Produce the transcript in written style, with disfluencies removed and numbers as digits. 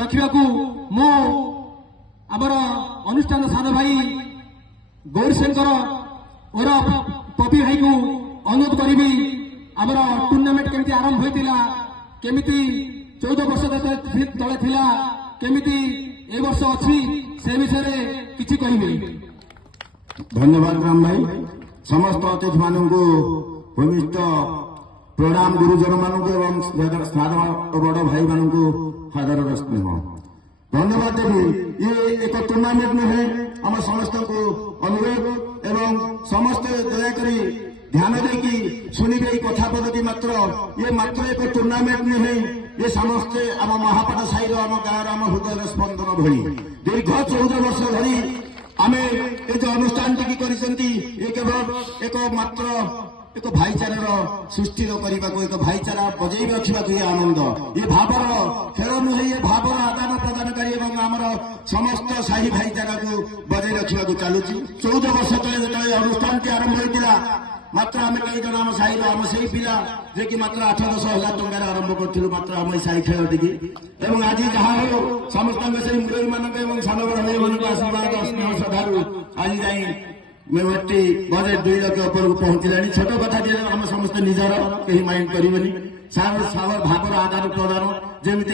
रखा मो आमर अनुष्ठान सान भाई गौरीशंकर ओरफ पपी भाई को अनुरोध करी आमर टूर्णामेंट केमती आरंभ होता केमिति 14 वर्ष तले थिला केमिति ए वर्ष अच्छी से विषय किछि कहिबे। धन्यवाद राम भाई। समस्त अतिथि मानू भूमिष्ठ प्रणाम गुरुजन मानू एवं बड़ भाई मानू हादर स्नेह धन्यवाद देवी। ये एक टूर्णामेंट नुहे आम समस्त को अनुरोध एवं समस्ते दयाकोरी ध्यान देकी शुणिबे कथा पद्धति मात्र ये मात्र एक टूर्णामेंट नुहे ये समस्ते आम महापाठ साई आम गाँव आम हृदय स्पंदन भली दीर्घ 14 वर्ष धरी आमे ये जो अनुष्ठान टी कर एक मात्र एक भाईचार सृष्टि करने को एक भाईचारा बजाई रखा ये आनंद ये भावर खेल नुहे ये भावर आदान प्रदानकारी एवं आमर समस्त साही भाईचारा को बजाई रखा चलुची। 14 वर्ष तले जो अनुष्ठान टी आरंभ होता मात्र आम कई जन आम साई आम से पिला जे कि मात्र 8-10 हजार टंकार आरंभ करूँ मात्र आम साई खेल टी एवं आज जहाँ हो समस्त से मुरई मान सान बड़ भाई मान आशीर्वाद स्नेह श्रद्धारू आज जाए मेवाटी बजेट 2 लाख ऊपर पहुंचला। छोट कथा आम समस्त निजर कहीं माइंड करेंगे भावर आदान प्रदान जमी